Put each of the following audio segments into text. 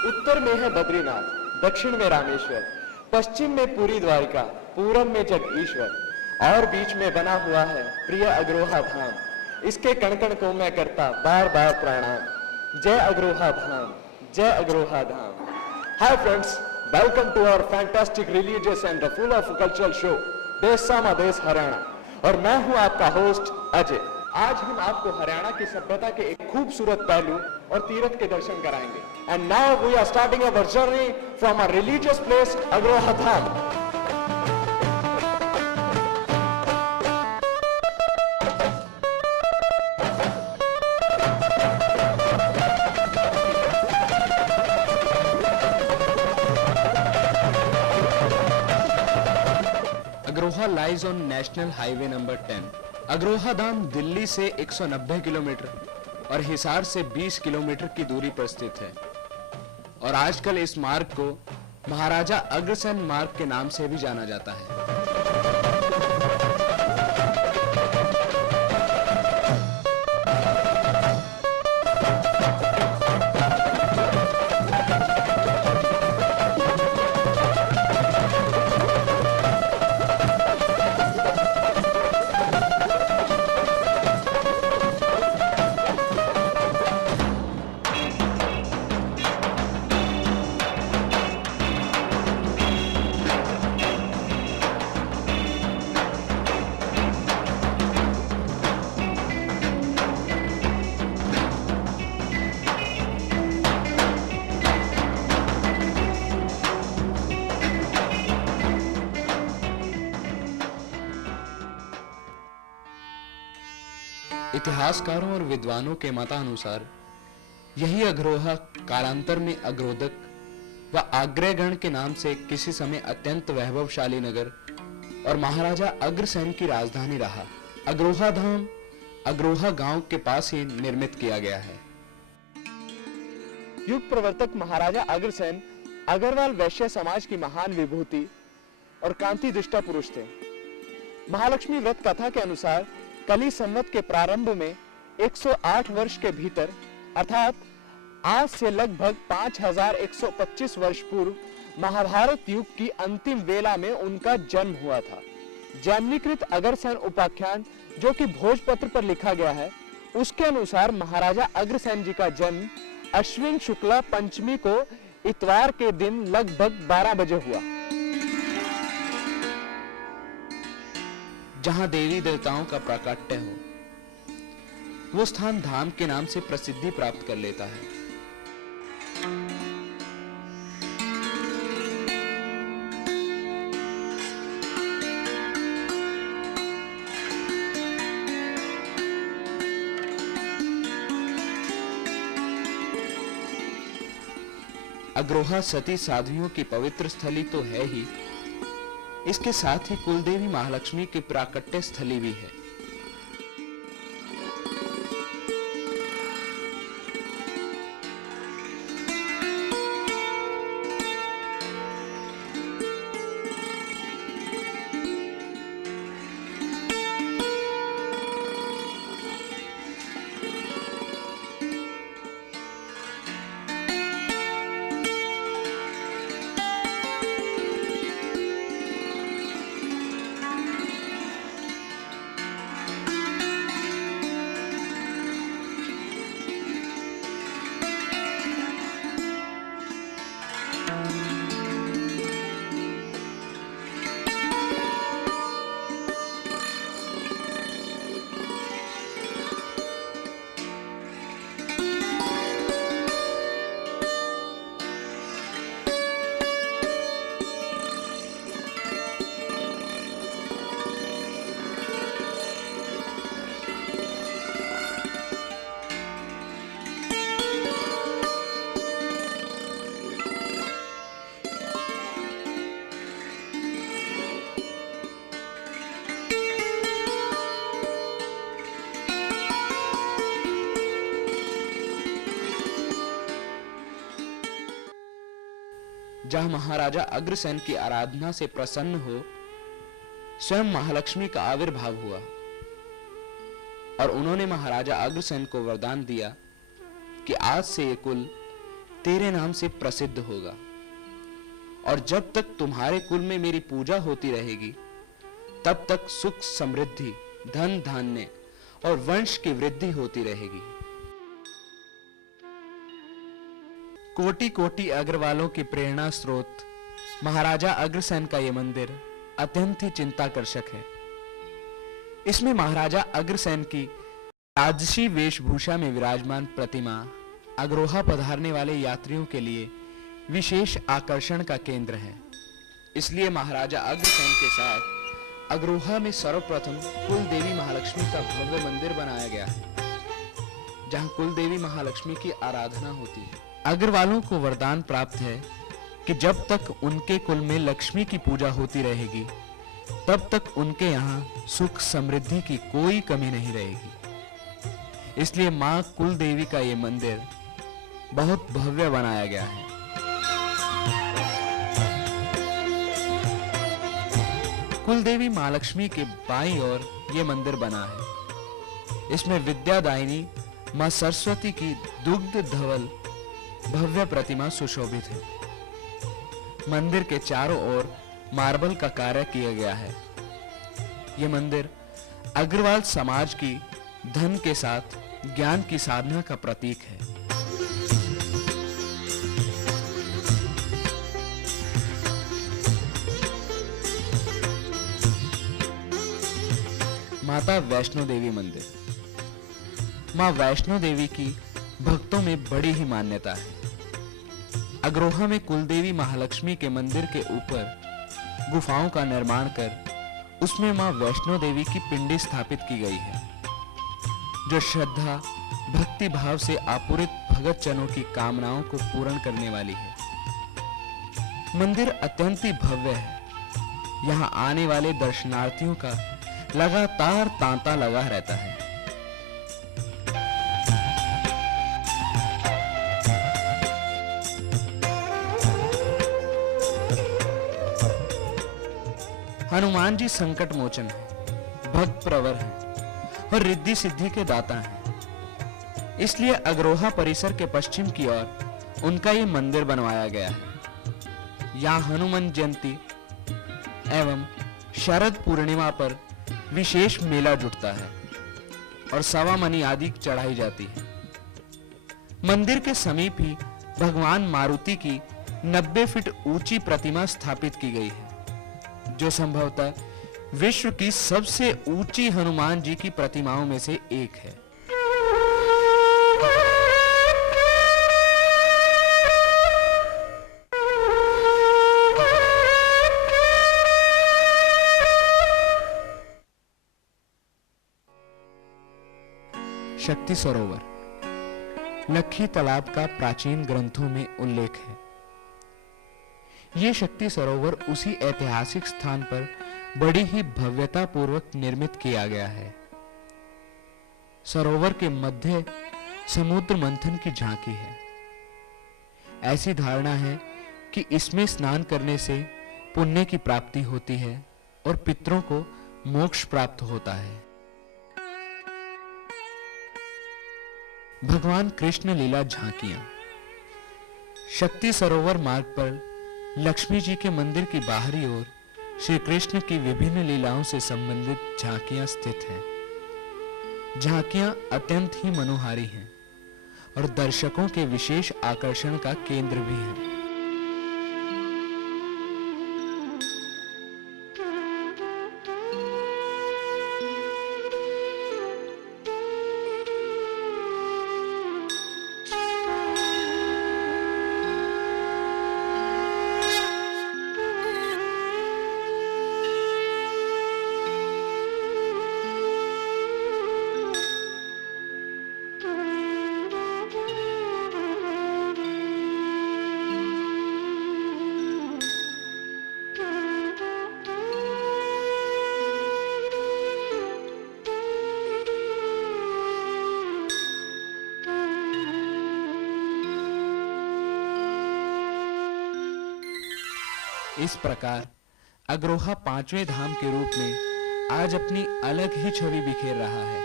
उत्तर में है बद्रीनाथ, दक्षिण में रामेश्वर, पश्चिम में पूरी द्वारिका, पूरब में जगदीश्वर और बीच में बना हुआ है प्रिय अग्रोहा धाम। इसके कण कण को मैं करता बार बार प्रणाम। जय अग्रोहा धाम, जय Agroha Dham. Hi friends, welcome to our fantastic religious and full of cultural show देश सामा देश हरियाणा, और मैं हूं आपका होस्ट अजय। आज हम आपको हरियाणा की सभ्यता के एक खूबसूरत पहलू और तीर्थ के दर्शन कराएंगे। And now we are starting our journey from a religious place Agroha Dham. Agroha lies on National Highway number 10। Agroha Dham Delhi से 190 किलोमीटर और हिसार से 20 किलोमीटर की दूरी पर स्थित है और आजकल इस मार्ग को महाराजा अग्रसेन मार्ग के नाम से भी जाना जाता है। इतिहासकारों और विद्वानों के मतानुसार यही अग्रोहा कालांतर में अग्रोदक व आग्रेगण के नाम से किसी समय अत्यंत वैभवशाली नगर और महाराजा अग्रसेन की राजधानी रहा। अग्रोहा धाम अग्रोहा गांव के पास ही निर्मित किया गया है। युग प्रवर्तक महाराजा अग्रसेन अग्रवाल वैश्य समाज की महान विभूति और कांति दुष्टा पुरुष थे। महालक्ष्मी व्रत कथा के अनुसार कली संवत के प्रारंभ में 108 वर्ष के भीतर अर्थात आज से लगभग 5125 वर्ष पूर्व महाभारत युग की अंतिम वेला में उनका जन्म हुआ था। जैमिनीकृत अग्रसेन उपाख्यान जो कि भोजपत्र पर लिखा गया है, उसके अनुसार महाराजा अग्रसेन जी का जन्म अश्विन शुक्ला पंचमी को इतवार के दिन लगभग 12 बजे हुआ। जहां देवी देवताओं का प्राकट्य हो वो स्थान धाम के नाम से प्रसिद्धि प्राप्त कर लेता है। अग्रोहा सती साध्वियों की पवित्र स्थली तो है ही, इसके साथ ही कुलदेवी महालक्ष्मी की प्राकट्य स्थली भी है। जहां महाराजा अग्रसेन की आराधना से प्रसन्न हो स्वयं महालक्ष्मी का आविर्भाव हुआ और उन्होंने महाराजा अग्रसेन को वरदान दिया कि आज से ये कुल तेरे नाम से प्रसिद्ध होगा, और जब तक तुम्हारे कुल में मेरी पूजा होती रहेगी तब तक सुख समृद्धि, धन धान्य और वंश की वृद्धि होती रहेगी। कोटि कोटि अग्रवालों की प्रेरणा स्रोत महाराजा अग्रसेन का यह मंदिर अत्यंत ही चिंताकर्षक है। इसमें महाराजा अग्रसेन की राजसी वेशभूषा में विराजमान प्रतिमा अग्रोहा पधारने वाले यात्रियों के लिए विशेष आकर्षण का केंद्र है। इसलिए महाराजा अग्रसेन के साथ अग्रोहा में सर्वप्रथम कुल देवी महालक्ष्मी का भव्य मंदिर बनाया गया है, जहां कुल देवी महालक्ष्मी की आराधना होती है। अग्रवालों को वरदान प्राप्त है कि जब तक उनके कुल में लक्ष्मी की पूजा होती रहेगी तब तक उनके यहाँ सुख समृद्धि की कोई कमी नहीं रहेगी। इसलिए मां कुल देवी का ये मंदिर बहुत भव्य बनाया गया है। कुल देवी महालक्ष्मी के बाईं ओर ये मंदिर बना है। इसमें विद्यादायिनी मां सरस्वती की दुग्ध धवल भव्य प्रतिमा सुशोभित है। मंदिर के चारों ओर मार्बल का कार्य किया गया है। यह मंदिर अग्रवाल समाज की धन के साथ ज्ञान की साधना का प्रतीक है। माता वैष्णो देवी मंदिर। मां वैष्णो देवी की भक्तों में बड़ी ही मान्यता है। अग्रोहा में कुलदेवी महालक्ष्मी के मंदिर के ऊपर गुफाओं का निर्माण कर उसमें मां वैष्णो देवी की पिंडी स्थापित की गई है, जो श्रद्धा भक्ति भाव से आपूरित भगत जनों की कामनाओं को पूर्ण करने वाली है। मंदिर अत्यंत ही भव्य है। यहाँ आने वाले दर्शनार्थियों का लगातार तांता लगा रहता है। हनुमान जी संकट मोचन है, भक्त प्रवर है और रिद्धि सिद्धि के दाता हैं। इसलिए अग्रोहा परिसर के पश्चिम की ओर उनका ये मंदिर बनवाया गया है। यहाँ हनुमान जयंती एवं शरद पूर्णिमा पर विशेष मेला जुटता है और सवा मनी आदि चढ़ाई जाती है। मंदिर के समीप ही भगवान मारुति की 90 फीट ऊंची प्रतिमा स्थापित की गई है, जो संभवतः विश्व की सबसे ऊंची हनुमान जी की प्रतिमाओं में से एक है। शक्ति सरोवर लखी तालाब का प्राचीन ग्रंथों में उल्लेख है। यह शक्ति सरोवर उसी ऐतिहासिक स्थान पर बड़ी ही भव्यता पूर्वक निर्मित किया गया है। सरोवर के मध्य समुद्र मंथन की झांकी है। ऐसी धारणा है कि इसमें स्नान करने से पुण्य की प्राप्ति होती है और पितरों को मोक्ष प्राप्त होता है। भगवान कृष्ण लीला झांकियां। शक्ति सरोवर मार्ग पर लक्ष्मी जी के मंदिर की बाहरी ओर श्री कृष्ण की विभिन्न लीलाओं से संबंधित झांकियां स्थित हैं। झांकियां अत्यंत ही मनोहारी हैं और दर्शकों के विशेष आकर्षण का केंद्र भी हैं। इस प्रकार अग्रोहा पांचवें धाम के रूप में आज अपनी अलग ही छवि बिखेर रहा है।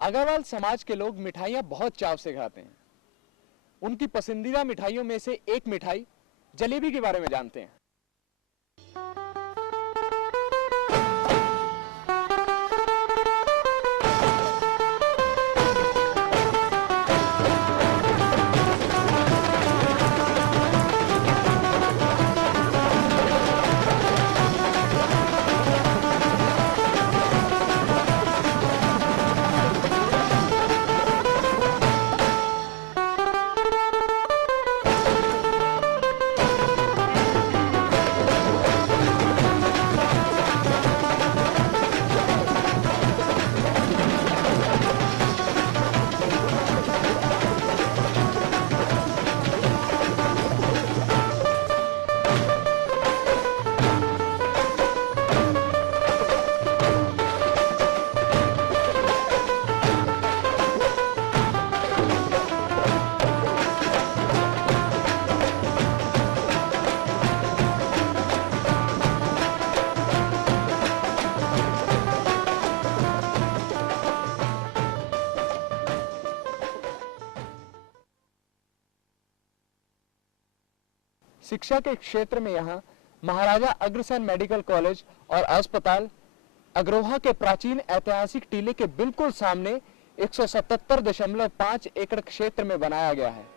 अग्रवाल समाज के लोग मिठाइयां बहुत चाव से खाते हैं। उनकी पसंदीदा मिठाइयों में से एक मिठाई जलेबी के बारे में जानते हैं। शिक्षा के क्षेत्र में यहाँ महाराजा अग्रसेन मेडिकल कॉलेज और अस्पताल अग्रोहा के प्राचीन ऐतिहासिक टीले के बिल्कुल सामने 177.5 एकड़ क्षेत्र में बनाया गया है।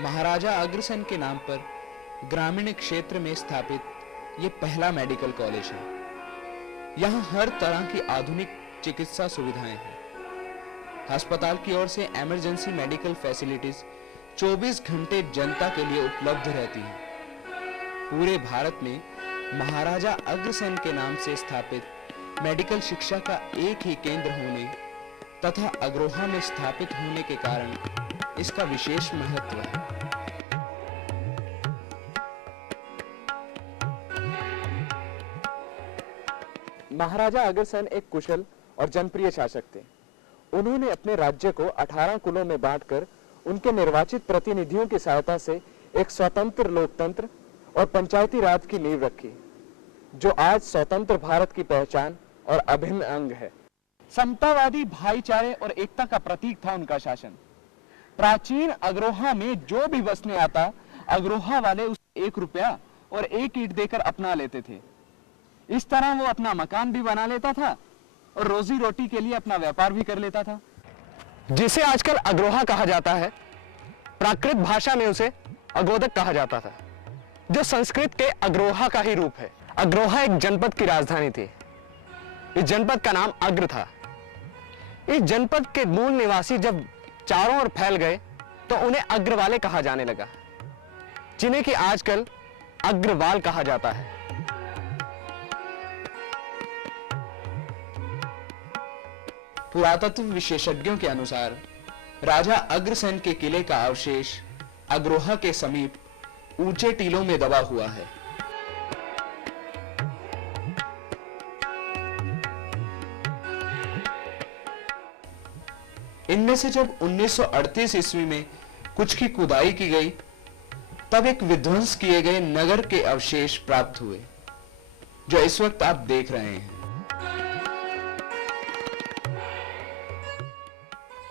महाराजा अग्रसेन के नाम पर ग्रामीण क्षेत्र में स्थापित ये पहला मेडिकल कॉलेज है। यहाँ हर तरह की आधुनिक चिकित्सा सुविधाएं हैं। अस्पताल की ओर से इमरजेंसी मेडिकल फैसिलिटीज 24 घंटे जनता के लिए उपलब्ध रहती हैं। पूरे भारत में महाराजा अग्रसेन के नाम से स्थापित मेडिकल शिक्षा का एक ही केंद्र होने तथा अग्रोहा में स्थापित होने के कारण इसका विशेष महत्व है। महाराजा अग्रसेन एक कुशल और जनप्रिय शासक थे। उन्होंने अपने राज्य को 18 कुलों में बांटकर उनके निर्वाचित प्रतिनिधियों की सहायता से एक स्वतंत्र लोकतंत्र और पंचायती राज की नींव रखी, जो आज स्वतंत्र भारत की पहचान और अभिन्न अंग है। समतावादी भाईचारे और एकता का प्रतीक था उनका शासन। प्राचीन अग्रोहा में जो भी बसने आता, अग्रोहा वाले उसे 1 रुपया और 1 ईंट देकर अपना लेते थे। इस तरह वो अपना मकान भी बना लेता था और रोजी रोटी के लिए अपना व्यापार भी कर लेता था। जिसे आजकल अग्रोहा कहा जाता है, प्राकृत भाषा में उसे अगोदक कहा जाता था, जो संस्कृत के अग्रोहा का ही रूप है। अग्रोहा एक जनपद की राजधानी थी। इस जनपद का नाम अग्र था। इस जनपद के मूल निवासी जब चारों ओर फैल गए तो उन्हें अग्रवाले कहा जाने लगा, जिन्हें कि आजकल अग्रवाल कहा जाता है। पुरातत्व विशेषज्ञों के अनुसार राजा अग्रसेन के किले का अवशेष अग्रोहा के समीप ऊंचे टीलों में दबा हुआ है। इनमें से जब 1938 ईस्वी में कुछ की खुदाई की गई, तब एक विध्वंस किए गए नगर के अवशेष प्राप्त हुए, जो इस वक्त आप देख रहे हैं।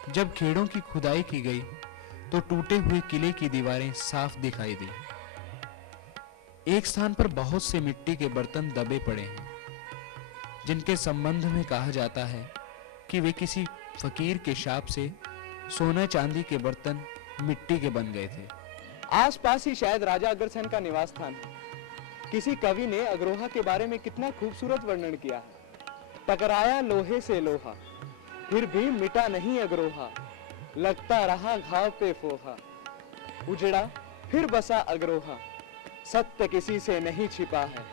जब खेड़ों की खुदाई की गई तो टूटे हुए किले की दीवारें साफ दिखाई दी। एक स्थान पर बहुत से मिट्टी के बर्तन दबे पड़े हैं, जिनके संबंध में कहा जाता है कि वे किसी फकीर के शाप से सोना चांदी के बर्तन मिट्टी के बन गए थे। आसपास ही शायद राजा अग्रसेन का निवास स्थान है। किसी कवि ने अग्रोहा के बारे में कितना खूबसूरत वर्णन किया है। टकराया लोहे से लोहा, फिर भी मिटा नहीं अग्रोहा, लगता रहा घाव पे फोहा, उजड़ा फिर बसा अग्रोहा, सत्य किसी से नहीं छिपा है,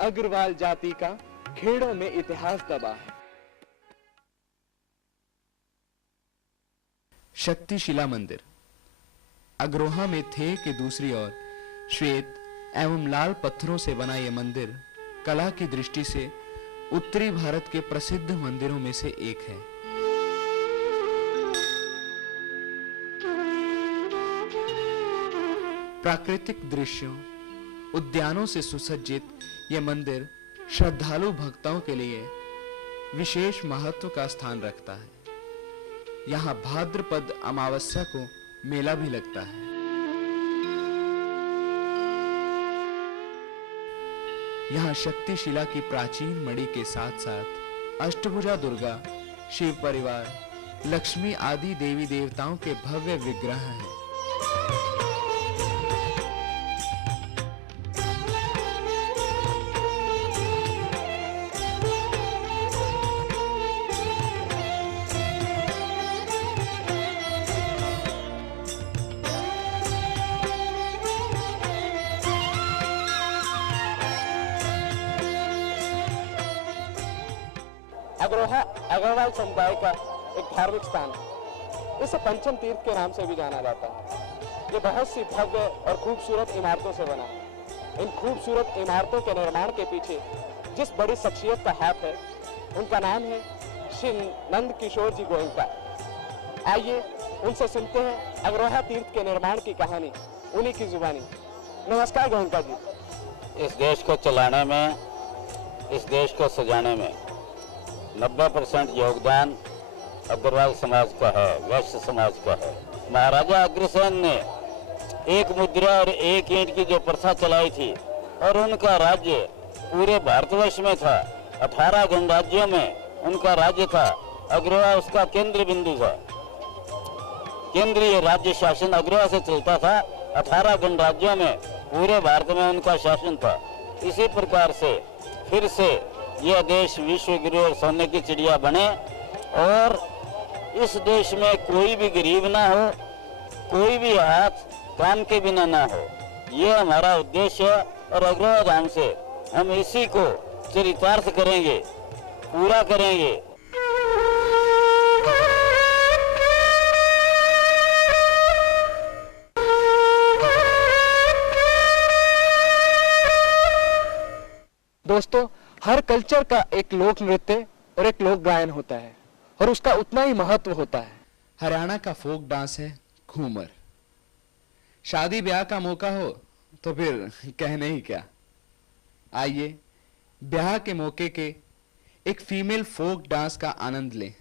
अग्रवाल जाति का खेड़ों में इतिहास दबा है। शक्तिशिला मंदिर अग्रोहा में थे कि दूसरी ओर श्वेत एवं लाल पत्थरों से बना यह मंदिर कला की दृष्टि से उत्तरी भारत के प्रसिद्ध मंदिरों में से एक है। प्राकृतिक दृश्यों, उद्यानों से सुसज्जित यह मंदिर श्रद्धालु भक्तों के लिए विशेष महत्व का स्थान रखता है। यहाँ भाद्रपद अमावस्या को मेला भी लगता है। यहाँ शक्तिशिला की प्राचीन मणि के साथ साथ अष्टभुजा दुर्गा, शिव परिवार, लक्ष्मी आदि देवी देवताओं के भव्य विग्रह हैं। अग्रोहा अग्रवाल समुदाय का एक धार्मिक स्थान है। इसे पंचम तीर्थ के नाम से भी जाना जाता है। ये बहुत सी भव्य और खूबसूरत इमारतों से बना है। इन खूबसूरत इमारतों के निर्माण के पीछे जिस बड़ी शख्सियत का हाथ है, उनका नाम है श्री नंद किशोर जी गोयनका। आइए उनसे सुनते हैं अग्रोहा तीर्थ के निर्माण की कहानी उन्हीं की जुबानी। नमस्कार गोयनका जी। इस देश को चलाने में, इस देश को सजाने में 90% योगदान अग्रवाल समाज का है, वैश्य समाज का है। महाराजा अग्रसेन ने एक मुद्रा और एक ईंट की जो प्रथा चलाई थी और उनका राज्य पूरे भारतवर्ष में था। 18 गणराज्यों में उनका राज्य था। अग्रवा उसका केंद्र बिंदु था। केंद्रीय राज्य शासन अग्रवा से चलता था। 18 गणराज्यों में पूरे भारत में उनका शासन था। इसी प्रकार से फिर से यह देश विश्व गुरु और सोने की चिड़िया बने और इस देश में कोई भी गरीब ना हो, कोई भी हाथ काम के बिना ना हो। यह हमारा उद्देश्य है और अग्रवा धाम से हम इसी को चरितार्थ करेंगे, पूरा करेंगे। दोस्तों, हर कल्चर का एक लोक नृत्य और एक लोक गायन होता है और उसका उतना ही महत्व होता है। हरियाणा का फोक डांस है घूमर। शादी ब्याह का मौका हो तो फिर कहने ही क्या। आइए ब्याह के मौके के एक फीमेल फोक डांस का आनंद लें।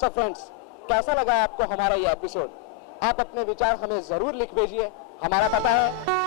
सो फ्रेंड्स, कैसा लगा आपको हमारा ये एपिसोड? आप अपने विचार हमें जरूर लिख भेजिए। हमारा पता है